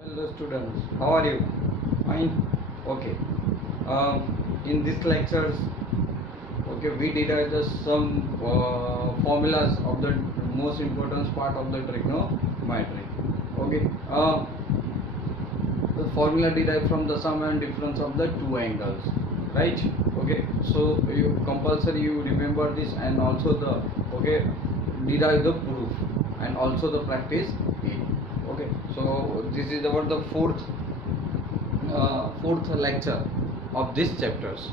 Hello students, how are you? Fine? Okay. In this lectures, okay, we derive some formulas of the most important part of the trigonometry. Okay. The formula derived from the sum and difference of the two angles, right? Okay. So you compulsory you remember this, and also the derive the proof and also the practice it. Okay. So this is about the fourth lecture of these chapters.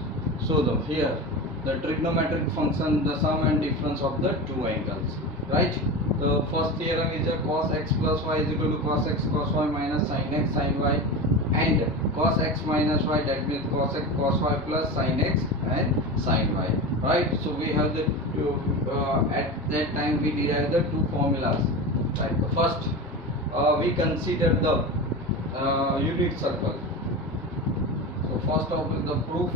So here the trigonometric function, the sum and difference of the two angles, right? The first theorem is a cos x plus y is equal to cos x cos y minus sin x sin y, and cos x minus y, that means cos x cos y plus sin x and sin y, right? So we have the at that time we derive the two formulas, right? The first we consider the unit circle. So first of all the proof.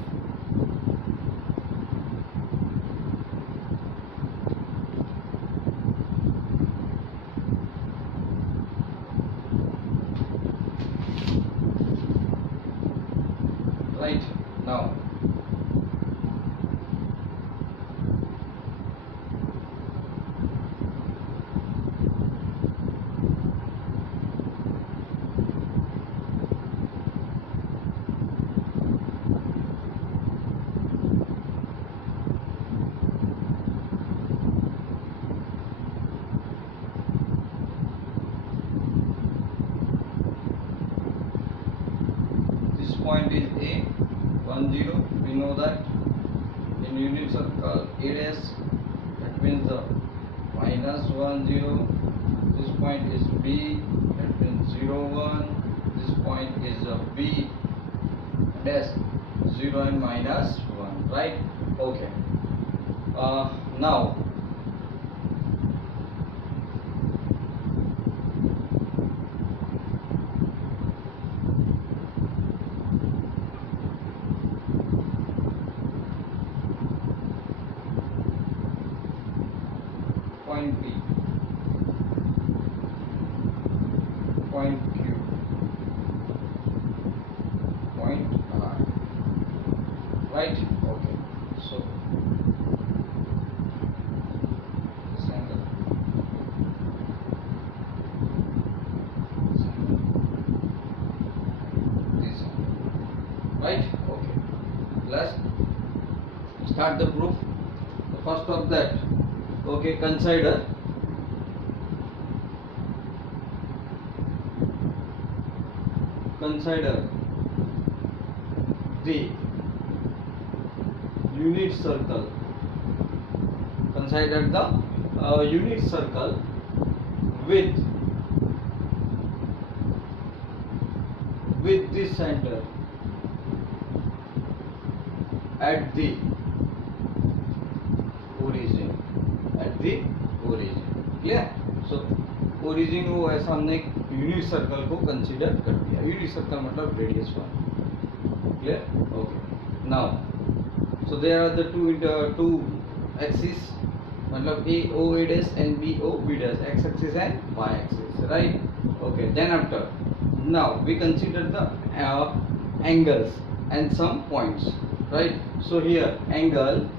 Right now, this point is A, 1 0. We know that in unit circle it is, that means the minus 1 0. This point is B, that means 0 1. This point is B dash 0 and minus 1, right? Okay. Now point B, point Q, point R, right? Okay. So this angle, this angle, right? Okay. Let's start the proof. The first of that, okay, consider the unit circle. Consider the unit circle with the center at the origin. Clear? So origin वो ऐसा हमने unit circle को consider कर दिया. Unit circle मतलब radius 1. Clear? Okay. Now, so there are the two axes, मतलब A dash and B dash, x axis and y axis, right? Okay. Then after, now we consider the angles and some points, right? So here angle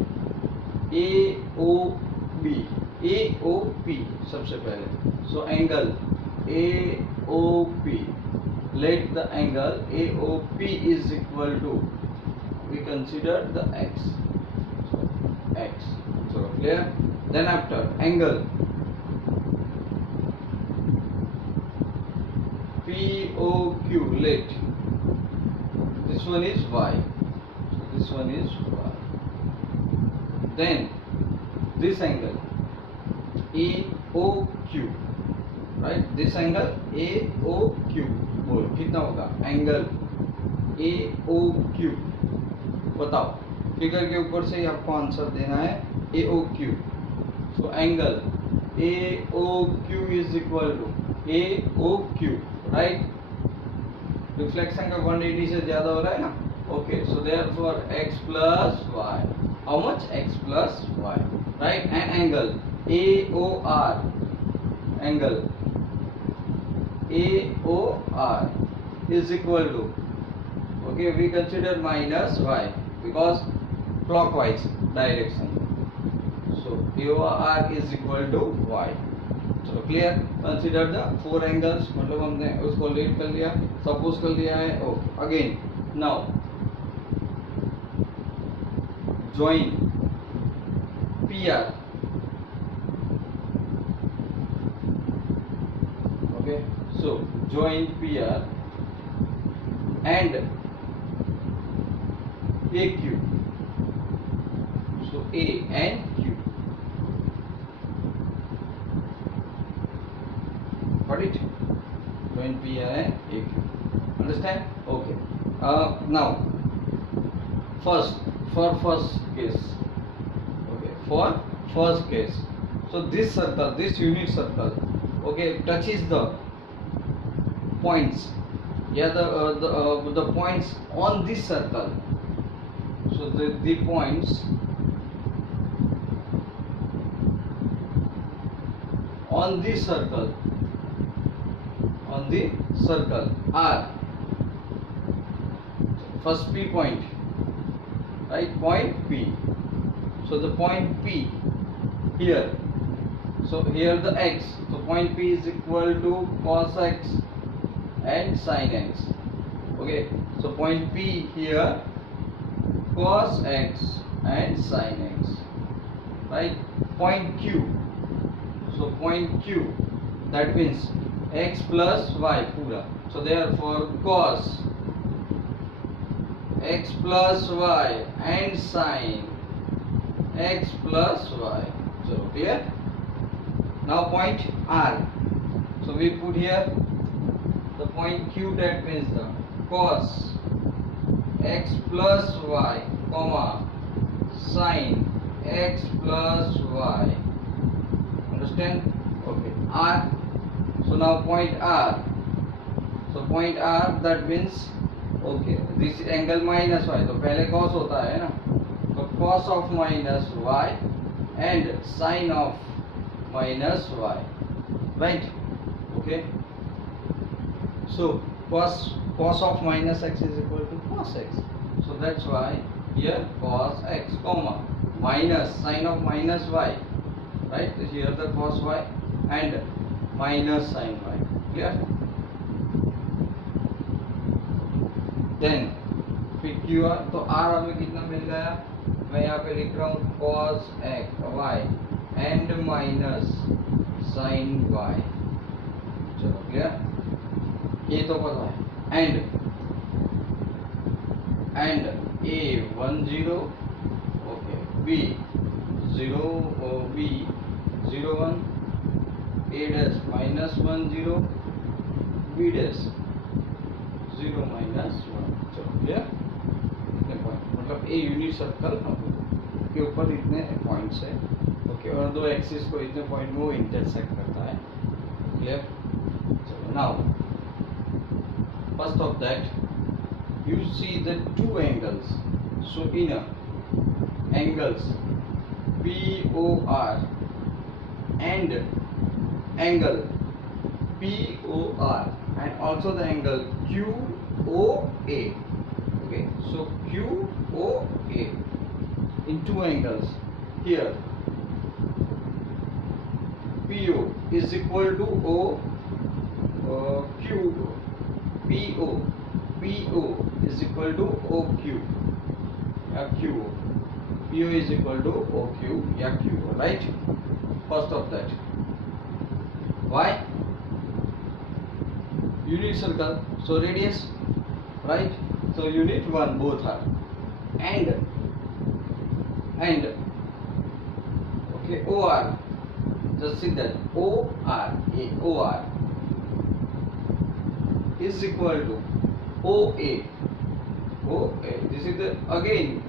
AOP सबसे पहले. So angle AOP, let the angle AOP is equal to, we consider the x. So x. So clear? Then after angle POQ, let this one is y. So this one is y. Then this angle AOQ, right? This angle AOQ, बोलो कितना होगा angle AOQ, बताओ. Figure के ऊपर से ही आपको answer देना है AOQ. So angle AOQ is equal to AOQ, right? Reflection का 180 से ज्यादा हो रहा है ना. Okay, so therefore x plus y. How much? X plus y, right? And angle AOR, angle AOR is equal to, okay, we consider minus y because clockwise direction. So AOR is equal to y. चलो clear. Consider the 4 angles, मतलब हमने उसको late कर लिया, suppose कर लिया है. Okay, again now join PR. Okay, so join PR and AQ. So A and Q. Got it? Join PR and AQ. Understand? Okay. Now first case. Okay, for first case. So this circle, this unit circle, okay, touches the points. Yeah, the points on this circle. So the points on this circle, are first P point, right? Point P. So the point P here. So here the x. So point P is equal to cos x and sin x. Okay. So point P here, cos x and sin x. Right. Point Q. So point Q, that means x plus y pura. So therefore cos x plus y and sin x plus y. So clear? Now point R. So we put here the point Q, that means the cos x plus y comma sin x plus y. Understand? Okay. R. So now point R. So point R, that means, okay, this angle minus y. तो पहले cos होता है ना, तो cos of minus y and sin of minus y, right? Okay. So cos of minus x is equal to cos x. So that's why here cos x comma minus sin of minus y, right? Here the cos y and minus sin y. Clear? Then फिर QR, तो R हमें कितना मिल गया? मैं यहाँ पे लिख रहा हूँ cos x y and minus sin y. चलो क्लियर? ये तो पता है. And A10, okay, B01, A dash minus 10, B dash 0 minus 1. चलो क्लियर? इतने पॉइंट, मतलब ए यूनिट सर्कल के ऊपर इतने पॉइंट्स है. ओके, और दो एक्सिस को इतने पॉइंट में वो इंटरसेक्ट करता है. क्लियर? चलो now first of that you see the two angles. So in angles POR and angle POR and also the angle QOA. Okay, so QOA in two angles. Here PO is equal to PO is equal to OQ या QO. PO is equal to OQ या QO, right? First of that, why? Unit circle, so radius, right? So unit 1 both are, and okay, OR, just see that OR is equal to OA. This is the again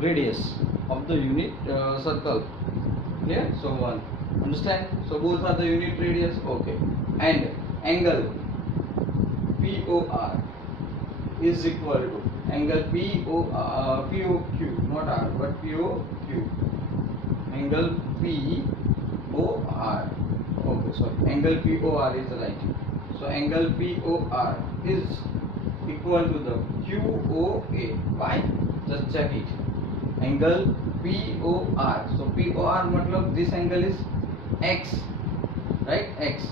radius of the unit circle. Yeah, so 1. Understand? So both are the unit radius. Okay, and angle POR is equal to angle POQ, not R but POQ. Angle POR. Okay, sorry, angle POR is right. So angle POR is equal to the QOA. Why? Just check it. Angle POR. So POR matlab this angle is X, right? X,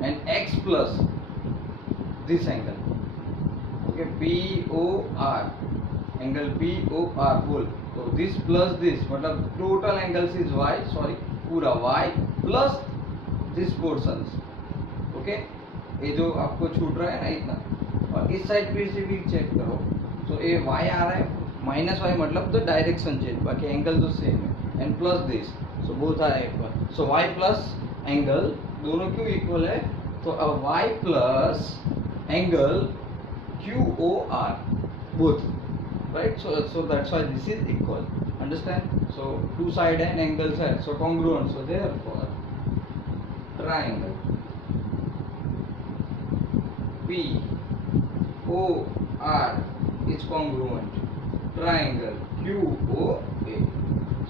and X plus this angle. Okay, POR, angle POR whole. So this plus this matlab total angles is Y. Sorry, पूरा Y plus this portions. Okay, ये जो आपको छूट रहा है ना इतना, और इस साइड पे से भी चेक करो. तो ये y आ रहा है, माइनस y मतलब तो डायरेक्शन चेंज, बाकी एंगल तो सेम है, and plus this. So both are equal. So y plus angle दोनों क्यों इक्वल है? तो अब y plus angle QOR both, right? So that's why this is equal. Understand? So two side and angle side, so congruent. So therefore triangle POR is congruent triangle QOA.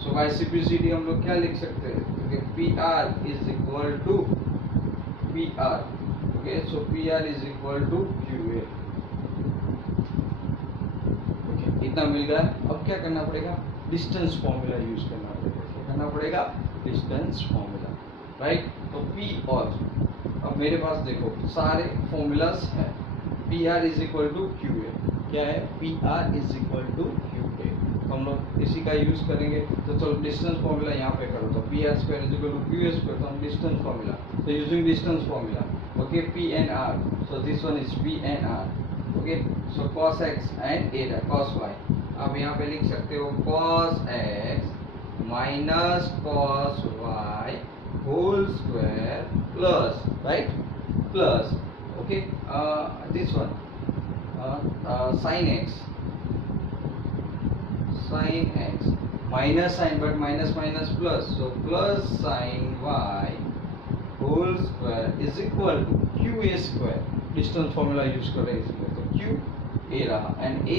So by simplicity हम लोग क्या लिख सकते हैं? क्योंकि PR is equal to PR. Okay, so PR is equal to QA. Okay, इतना मिल गया. अब क्या करना पड़ेगा? डिस्टेंस फॉर्मूला यूज करना पड़ेगा. क्या करना पड़ेगा? Distance formula, right? तो P और अब मेरे पास देखो सारे फॉर्मूलास हैं. PR is equal to QA. क्या है? PR is equal to QA. हम लोग इसी का यूज करेंगे. तो चलो डिस्टेंस फॉर्मूला यहाँ पे करो. तो PR square is equal to QA square. तो हम डिस्टेंस फॉर्मूला, तो using distance formula. Okay, P and R. So this one is P and R. Okay, so cos x and a cos y. अब यहाँ पे लिख सकते हो cos x minus cos y whole square plus, right? Plus, okay, this one sin x minus sin, but minus minus plus, so plus sin y whole square is equal to QA square. Distance formula use कर रहे हैं इसलिए. तो Q A रहा and A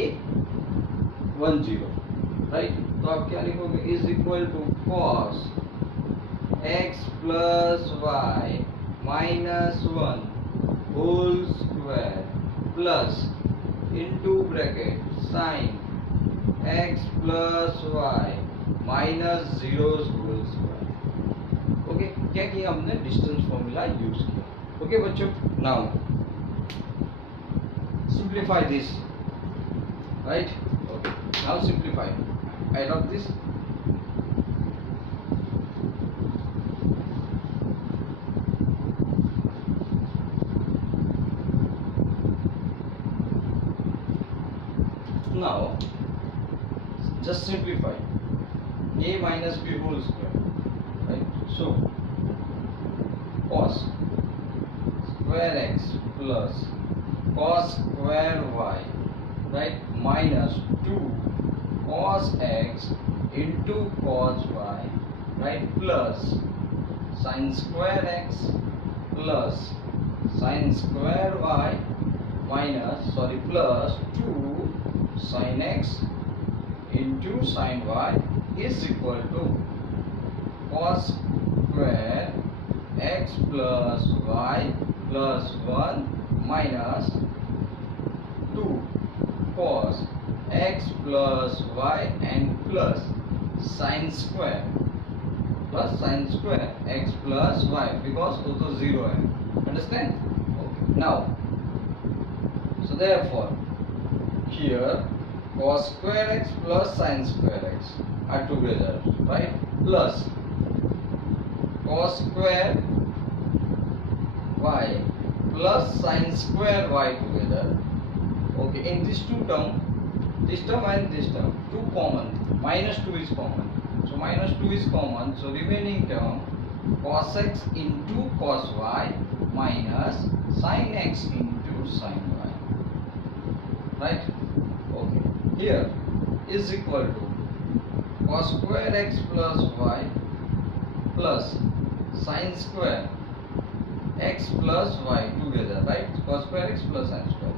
10, right? तो आप क्या लिखोगे? Is equal to cos x plus y minus 1 whole square plus into bracket sin x plus y minus 0 whole square. Okay, क्या किया हमने? डिस्टेंस फॉर्मूला यूज किया. ओके बच्चों, now simplify this, right? Okay, now simplify. Add up this. Now just simplify. A minus B whole square, right? So cos square x plus cos square y, right, minus 2 cos x into cos y, right, plus sin square x plus sin square y minus, sorry, plus 2 sin x into sin y is equal to cos square x plus y plus 1 minus 2 cos x plus y and plus sin square x plus y, because वो तो 0 है. Understand? Okay. Now, so therefore here cos square x plus sin square x are together, right? Plus cos square y plus sin square y together. Okay, in these two term, this term and this term, 2 common, minus 2 is common, so minus 2 is common, so remaining term cos x into cos y minus sin x into sin y, right? Okay, here is equal to cos square x plus y plus sin square x plus y together, right? Cos square x plus sin square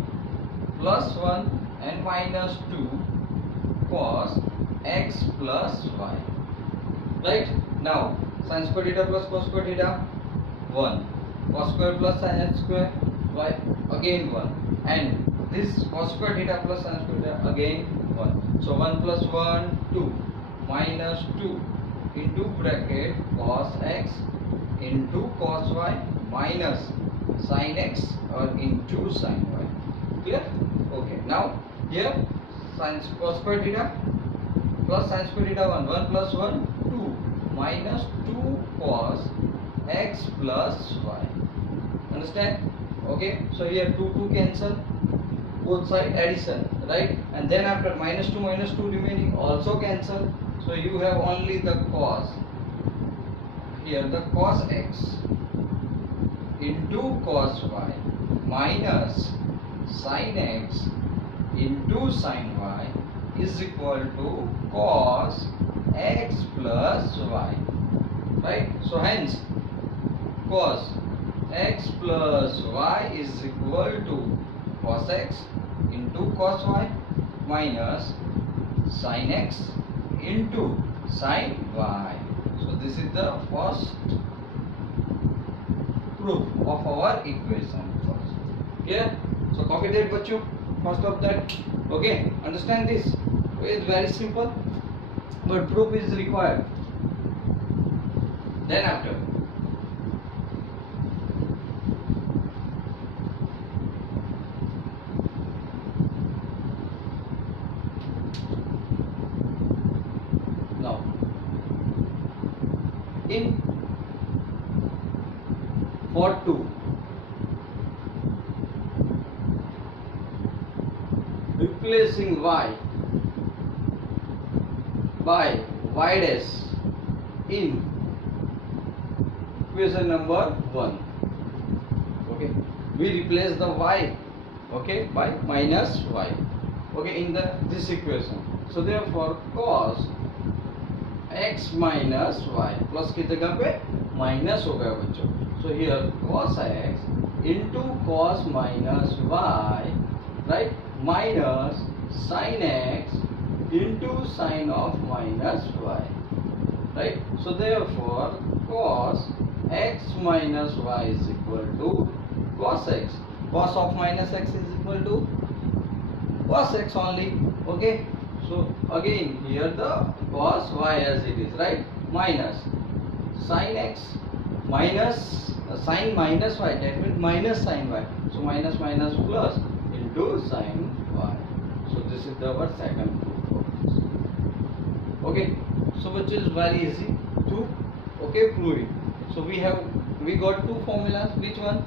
plus 1 and minus 2 cos x plus y, right? Now sin square theta plus cos square theta 1 cos square plus sin square y again 1, and this cos square theta plus sin square theta again 1. So 1 plus 1 2 minus 2 into bracket cos x into cos y minus sin x or into sin y. Clear? Okay. Now here sin cos square theta plus sin square theta 1 plus 1 2 minus 2 cos x plus y. Understand? Okay. So here 2 cancel, both side addition, right? And then after minus 2 remaining also cancel. So you have only the cos. Here the cos x into cos y minus sin x into sin y is equal to cos x plus y, right? So hence cos x plus y is equal to cos x into cos y minus sin x into sin y. So this is the first proof of our equation first. Clear? So copy that bachcho, first of that. Okay, understand this? It's very simple, but proof is required. Then after now in for 2 replacing y by y dash in equation number 1. Okay, we replace the y, okay, by minus y, okay, in this equation. So therefore cos x minus y plus की जगह पे minus हो गया बच्चों. So here cos x into cos minus y, right, minus sin x into sin of minus y, right? So therefore cos x minus y is equal to cos x. Cos of minus x is equal to cos x only. Okay. So again here the cos y as it is, right, minus sin x minus sin minus y, that means minus sin y. So minus minus plus into sin y. So this is our second proof of this. Okay, so which is very easy to, okay, prove it. So we got two formulas. Which one?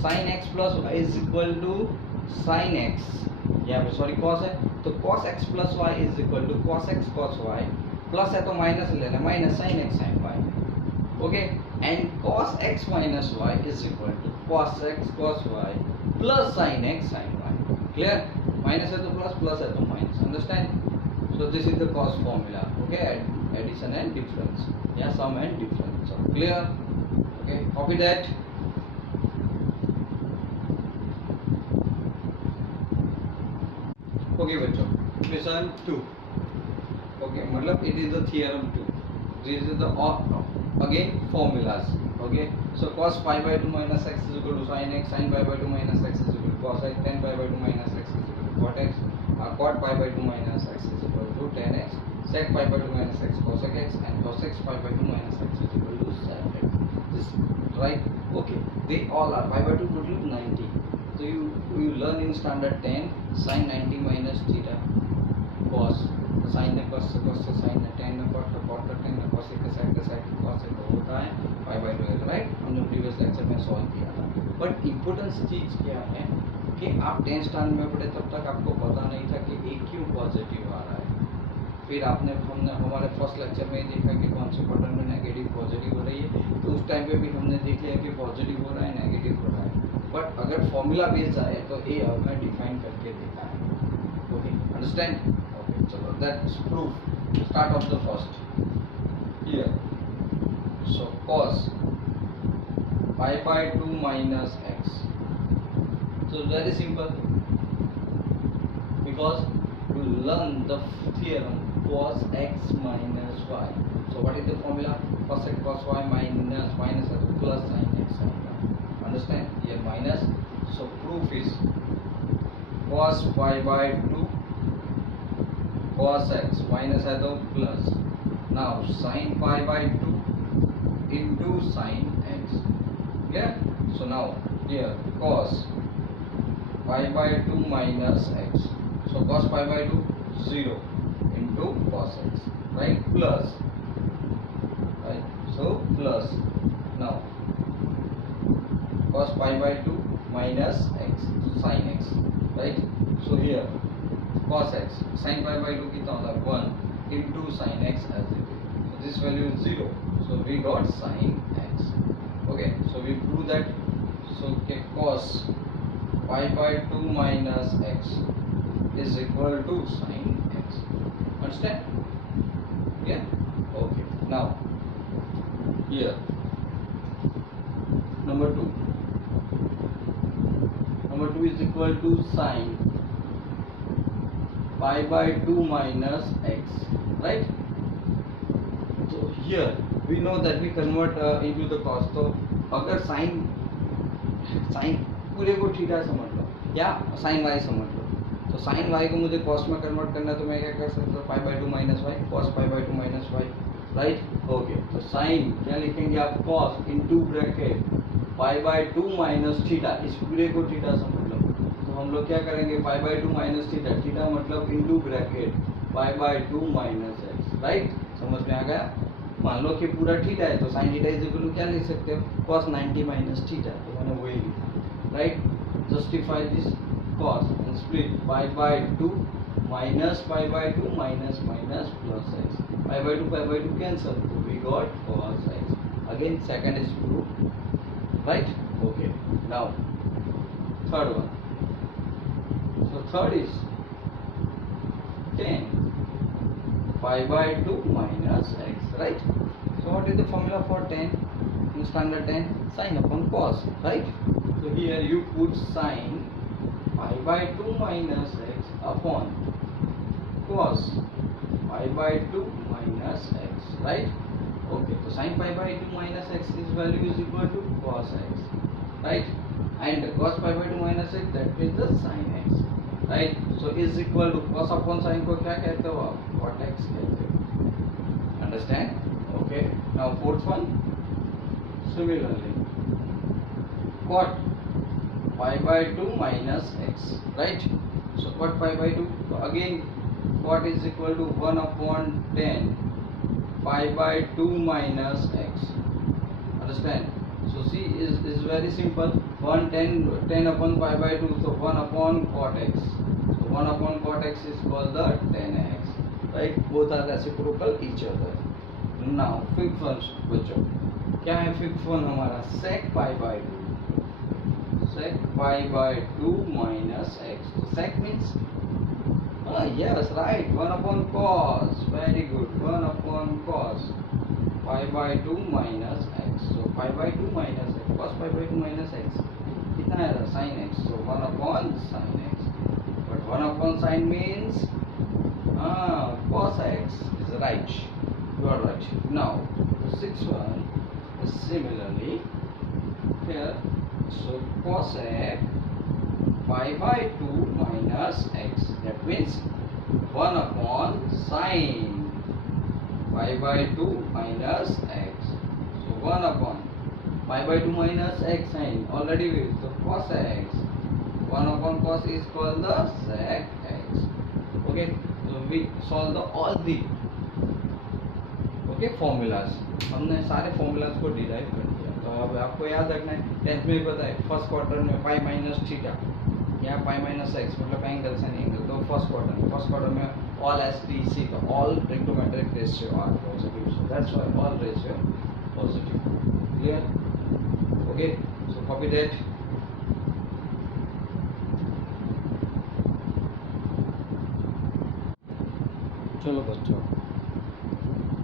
Sin x plus y is equal to sin x, yeah, sorry, cos है तो cos x plus y is equal to cos x cos y, plus है तो minus लेना, minus sin x sin y. Okay, and cos x minus y is equal to cos x cos y plus sin x sin y. Clear? Minus है तो plus, plus है तो minus. Understand? So this is the cos formula. Okay, addition and difference, yeah, sum and difference. So clear? Okay, copy that. Okay बच्चों, equation 2. Okay, मतलब it is the theorem 2. This is the again formulas. Okay, so cos pi by 2 minus x is equal to sin x, sin pi by 2 minus x is equal to cos x, tan pi by 2 minus x is equal to cot x, cot pi by 2 minus x is equal to tan x, sec pi by 2 minus x cosec x, and cosec pi by 2 minus x is equal to sec x. This, right? Okay, they all are pi by 2 total 90. So you learn in standard 10 sin 90 minus theta cos, sin cos sin tan cot tan cos sec cos होता है pi by 2, right? हमने previous lecture में solve किया था. But importance चीज क्या है कि आप 10 स्टैंडर्ड में पढ़े तब तक आपको पता नहीं था कि ए क्यों पॉजिटिव आ रहा है. फिर हमने हमारे फर्स्ट लेक्चर में देखा कि कौन से क्वार्टर में नेगेटिव पॉजिटिव हो रही है, तो उस टाइम पे भी हमने देख लिया कि पॉजिटिव हो रहा है नेगेटिव हो रहा है. बट अगर फॉर्मूला बेस्ड आए तो ए हमने डिफाइन करके देखा है. Okay, understand? ओके, चलो that's proof. Start of the first here. So cos pi by 2 minus x. So very simple, because to learn the theorem cos x minus y. So what is the formula? Cos x cos y minus plus sin x sin y. minus. So proof is cos pi by 2 cos x minus है तो plus. Now sin pi by 2 into sin x. Clear? So now here cos pi by 2 minus x. So cos pi by 2 0 into cos x, right? Plus, right? So plus. Now cos pi by 2 minus x sin x, right? So here cos x sin pi by 2 कितना होता है 1 into sin x as it is. So this value is 0. So we got sin x. Okay, so we prove that. So okay, cos pi by 2 minus x is equal to sin x. Understand? Yeah. Okay. Now here number 2. Number 2 is equal to sin pi by 2 minus x, right? So here we know that we convert into the cos. तो अगर sin पूरे को theta समझ लो या sin y समझ लो, तो sin y को मुझे cos में कन्वर्ट करना है तो मैं क्या कर सकता हूँ pi by 2 minus y cos pi by 2 minus y, right? Okay, तो sin क्या लिखेंगे आप cos into bracket pi by 2 minus theta, इस पूरे को थीटा समझ लो। तो हम लोग क्या करेंगे pi by 2 minus theta, theta मतलब into bracket pi by 2 minus x, right? समझ में आ गया? मान लो कि पूरा थीटा है तो sin theta is equal to क्या लिख सकते हो cos 90 माइनस थीटा, तो मैंने वही लिखा, right? Justify this cos and split pi by 2 minus pi by 2 minus minus plus x, pi by 2 cancel, so we got cos x. Again second is proved, right? Okay, now third one. So third is 10 pi by 2 minus x, right? So what is the formula for 10 in standard 10? Sin upon cos, right? So here you put sin pi by 2 minus x upon cos pi by 2 minus x, right? Okay, so sin pi by 2 minus x is value is equal to cos x, right? And cos pi by 2 minus x, that means the sin x, right? So is equal to cos upon sin को क्या कहते हो आप? Cot x कहते हो, understand? Okay, now fourth one, similarly cot pi by 2 minus x, right? So cot pi by 2, so again cot is equal to 1 upon 10 pi by 2 minus x, understand? So see is very simple, 10 upon pi by 2, so 1 upon cot x, so 1 upon cot x is called the 10x, right? Both are reciprocal each other. Now fifth one बच्चों क्या है? fifth one हमारा sec pi by 2, sec pi by 2 minus x. So sec means yes, right, 1 upon cos, very good, 1 upon cos pi by 2 minus x. So pi by 2 minus x, cos pi by 2 minus x कितना है? sin x, so 1 upon sin x, but 1 upon sin means cos x is right, you are right. Now the sixth one is similarly here, so cosec pi by 2 minus x, that means 1 upon sin pi by 2 minus x, so 1 upon pi by 2 minus x sin already we, so cos x, 1 upon cos is called the sec x. Okay, so we solve the all the formulas, हमने सारे formulas को derive कर दिया। तो अब आपको याद रखना है, 10th में पता है फर्स्ट क्वार्टर में पाई माइनस थीटा या पाई माइनस एक्स मतलब एंगल से एंगल, तो फर्स्ट क्वार्टर में all STC, तो all trigonometric ratio are positive, so that's why all ratio positive. Clear? Okay, so copy that. चलो बच्चों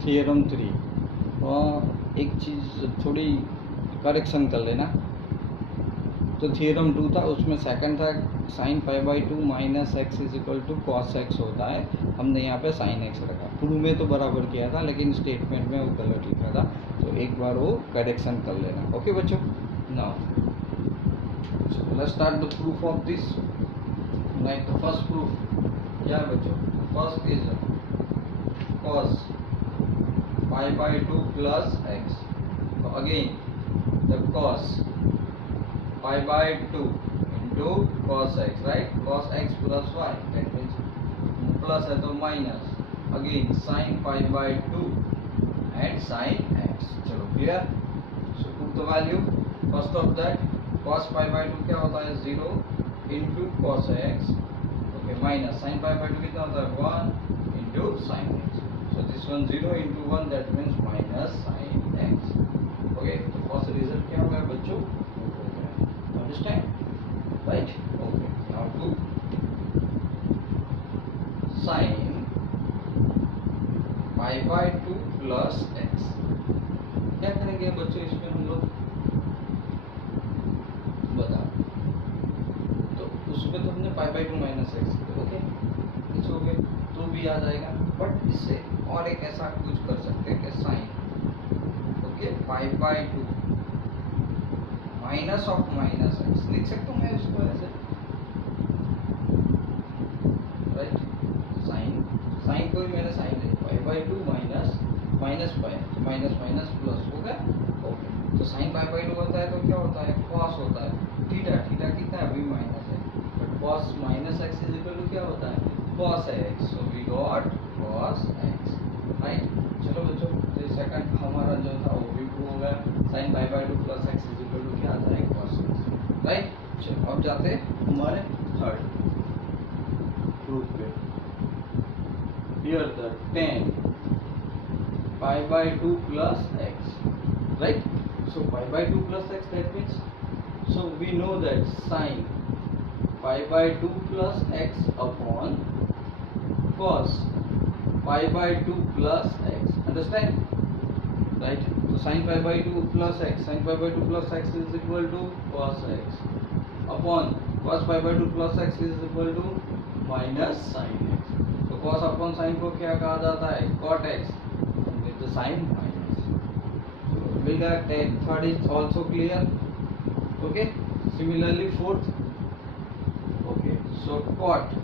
थियरम 3 एक चीज़ थोड़ी करेक्शन कर लेना। तो थियरम 2 था, उसमें सेकंड था sine pi by 2 minus x is equal to cos x होता है, हमने यहाँ पे साइन एक्स रखा। शुरू में तो बराबर किया था लेकिन स्टेटमेंट में वो गलत लिखा था, तो एक बार वो करेक्शन कर लेना। ओके बच्चों, now let's start the proof of this. Like the first proof, क्या है बच्चों? First is cos pi by 2 plus x. So again, the cos pi by 2 into cos x, right? Cos x plus y. That means plus है तो minus. Again, sin pi by 2 and sin x. चलो clear? So put the value. First of that, cos pi by 2 क्या होता है? 0 into cos x. Okay, minus sin pi by 2 कितना होता है? 1 into sin x. So this one 0 into 1, that means minus sin x. Okay, तो first result क्या हो गया बच्चों? Understand? Right? Okay. Now do sin pi by 2 plus x. क्या करेंगे बच्चों इसमें हम लोग? बताओ. तो उसमें तो हमने pi by 2 minus x. Okay, इस हो गए तो भी आ जाएगा. बट इससे और एक ऐसा कुछ कर सकते हैं कि sine, okay, pi by 2 minus of minus x लिख सकता हूँ मैं उसको ऐसे, राइट? साइन साइन को भी मैंने साइन ले, pi by 2 minus minus pi, तो माइनस माइनस प्लस हो गया. ओके, तो साइन pi by 2 होता है तो क्या होता है? cos होता है. थीटा थीटा कितना है? अभी माइनस है, but cos minus x is equal to क्या होता है? cos x. So we got cos x, right? चलो बच्चों, तो सेकंड हमारा जो था वो भी प्रूव हो गया. sin pi by 2 plus x is equal to क्या आता है? cos x, right? चलो अब जाते हैं हमारे थर्ड प्रूफ पे. Here the tan pi by 2 plus x, right? So pi by 2 plus x, that means, so we know that sin pi by 2 plus x upon cos pi by 2 plus x. Understand? Right? So sin pi by 2 plus x, sin pi by 2 plus x is equal to cos x upon cos pi by 2 plus x is equal to minus sin x. तो cos upon sin को क्या कहा जाता है? cot x with the sin minus. So मिल गया. Third is also clear. Okay. Similarly fourth. Okay. So cot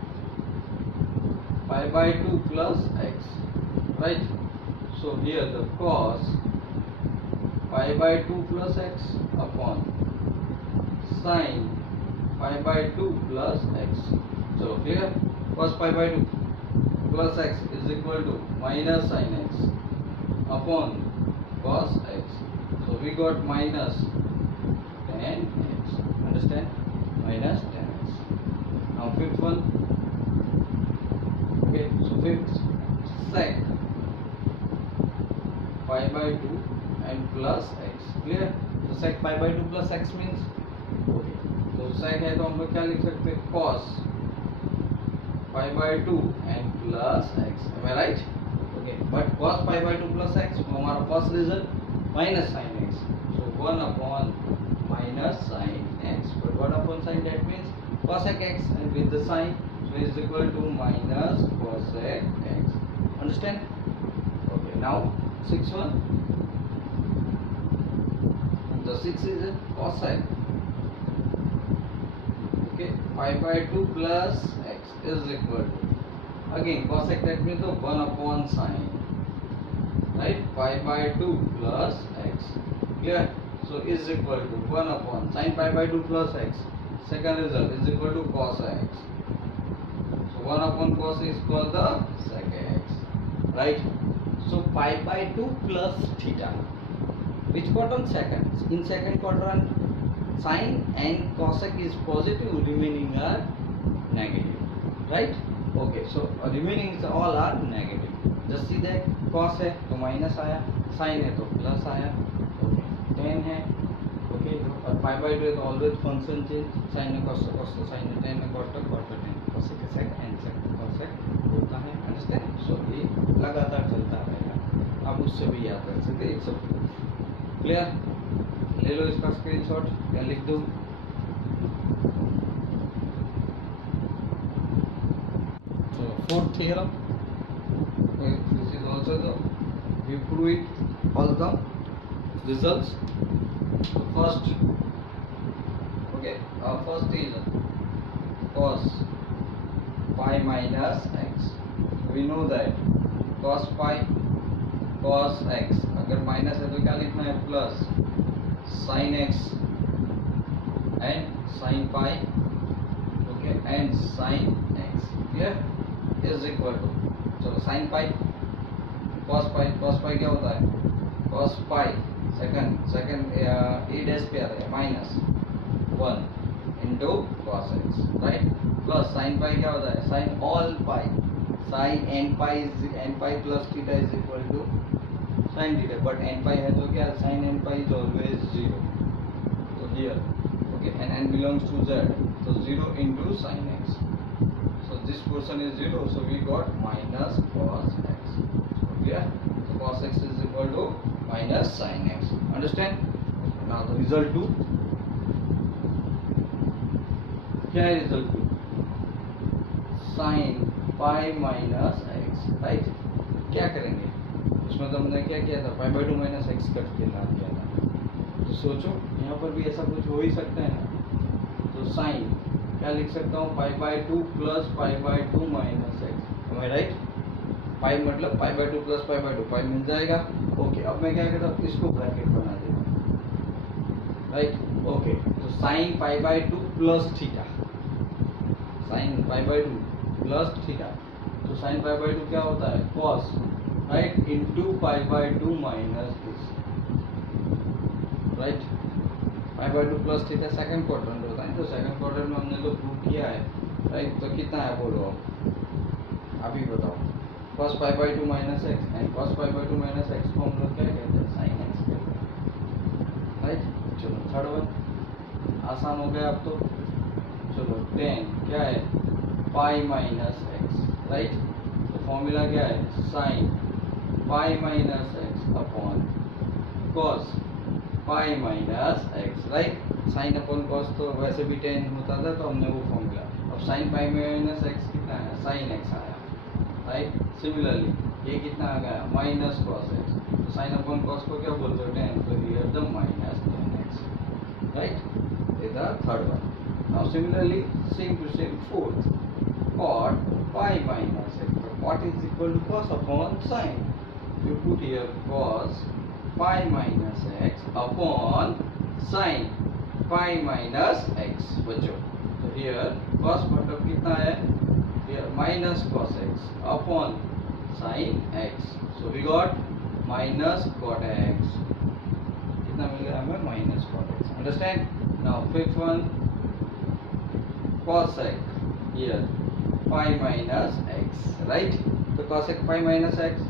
pi by 2 plus x, right? So here the cos pi by 2 plus x upon sin pi by 2 plus x. So clear? Cos pi by 2 plus x is equal to minus sin x upon cos x. So we got minus tan x. Understand? Minus tan x. Now fifth one. Okay, so fifth, sec pi by 2 and plus x. Clear? So sec pi by 2 plus x means, okay, तो sec है तो हम लोग क्या लिख सकते हैं? cos pi by 2 and plus x. Am I right? Okay, but cos pi by 2 plus x, वो हमारा first result minus sin x. So 1 upon minus sin x. But 1 upon sin, that means cosec x, and with the sign, so is equal to minus cosec x. Understand? Okay, now sixth one. The sixth is a cosec. Okay, pi by 2 plus x is equal to, again cosec, that means the 1 upon sin, right? Pi by 2 plus x. Clear? So is equal to 1 upon sin pi by 2 plus x. Second result is equal to cos x. 1 upon cos is called the sec x, right? So pi by 2 plus theta. Which quadrant? Second. In second quadrant, sin and cosec is positive, remaining are negative, right? Okay, so remaining all are negative. Just see that cos है तो minus आया, sin है तो plus आया, okay, tan है, okay, और pi by 2 है तो always function change, sin है cos तो sin है, tan है cos तो tan, cosec है sec and sec cosec होता है. Understand? So ये लगातार चलता रहेगा. आप उससे भी याद कर सकते हैं. एक सब क्लियर? ले लो इसका स्क्रीनशॉट या लिख दो. So fourth theorem. This is also the, we prove it all the results. So first, okay, Okay, first is cos pi minus x. We know that cos pi cos x, अगर minus है तो क्या लिखना है, plus sin x and sin pi, okay, and sin x, clear, is equal to, चलो sin pi cos pi क्या होता है, cos pi सेकंड ए डैश पे आ रहा है minus 1 into cos x, right, plus sin pi क्या होता है, sin all pi, sin n pi plus theta is equal to sin theta, but n pi है तो क्या, sin n pi is always 0, so here, okay, and n belongs to z, so 0 into sin x, so this portion is 0, so we got minus cos x, okay, so cos x is equal to minus sin x, understand. Now the result 2, क्या है result 2, sin pi minus x, right, क्या करेंगे उसमें, तो हमने क्या किया था, पाई बाई 2 माइनस एक्स कट के ला दिया था, तो सोचो यहाँ पर भी ऐसा कुछ हो ही सकता है ना, तो साइन क्या लिख सकता हूँ, pi by 2 plus pi by 2 minus x, right, pi मतलब pi by 2 plus pi by 2, pi मिल जाएगा, ओके, अब मैं क्या करता हूँ, इसको ब्रैकेट बना देता हूँ, राइट, ओके, तो sign pi by 2 plus theta, sign pi by 2 plus theta, तो साइन पाई बाई 2 क्या होता है, cos, right, into pi by 2 minus this, right, pi by 2 plus theta second quadrant होता है, तो सेकंड क्वाड्रेंट में हमने तो प्रूव किया है, राइट, तो कितना है बोलो अभी बताओ, cos pi by 2 minus x and cos pi by 2 minus x को हम लोग क्या कहते हैं, साइन एक्स कहते हैं, राइट, चलो थर्ड वन आसान हो गया अब तो, चलो टेन क्या है, पाई माइनस एक्स, राइट, तो फॉर्मूला क्या है, sine pi minus x upon cos pi minus x, right, sign upon cos तो वैसे भी 10 होता था, तो हमने वो फॉर्मूला, अब साइन पाई माइनस एक्स कितना है, साइन एक्स आया, राइट, सिमिलरली ये कितना आ गया, माइनस कॉस एक्स, तो साइन अपॉन कॉस को क्या बोलते हो, 10, तो here the minus 10x, right, ये the third one. Now similarly same to same fourth, cot pi minus x, so cot is equal to cos upon sin, you put here cos pi minus x upon sin pi minus x, बच्चों, तो here cos मतलब कितना है, here minus cos x upon sin x, so we got minus cot x, कितना मिल गया हमें, minus cot x, understand. Now fifth one, cosec here pi minus x, right, so cosec pi minus x,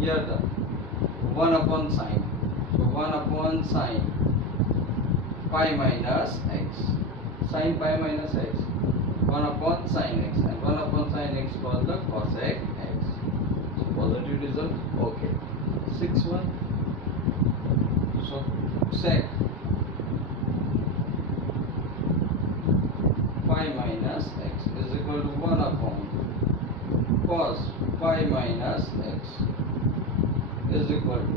here the 1 upon sin, so 1 upon sin pi minus x, sin pi minus x, 1 upon sin x, and 1 upon sin x called the cosec x, so positive result, okay. Sixth one, so sec pi minus x is equal to 1 upon cos pi minus x is equal to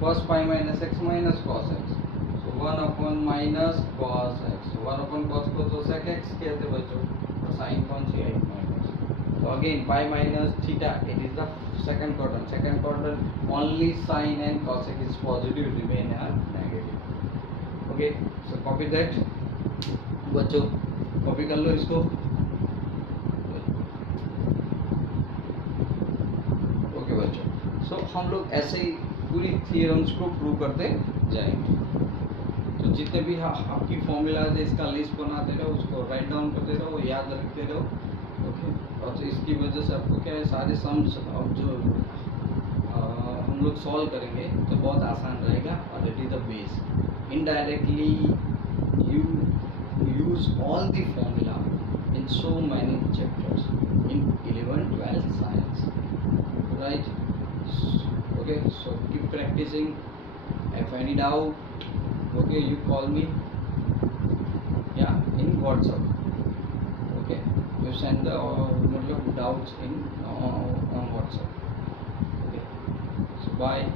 cos pi minus x minus cos x, so 1 upon minus cos x, so 1 upon cos को तो sec x कहते बच्चों, तो sin कौन सी है, minus, so again pi minus theta, it is the second quadrant, only sin and cosec is positive, remain are negative, okay, so copy that बच्चों, copy कर लो इसको, ओके बच्चों, सो हम लोग ऐसे ही पूरी थियरम्स को प्रूव करते जाएंगे, तो जितने भी आपकी फॉर्मूलाज है इसका लिस्ट बनाते रहो, उसको राइट डाउन करते रहो, याद रखते रहो, ओके, और तो इसकी वजह से आपको क्या है, सारे सम्स अब जो हम लोग सॉल्व करेंगे तो बहुत आसान रहेगा, और it is the base, indirectly you use all the formula in so many chapters in 11-12 science, right, okay, so keep practicing, if any doubt, okay, you call me, yeah, in WhatsApp, okay, you send the doubts in on WhatsApp, okay, so bye.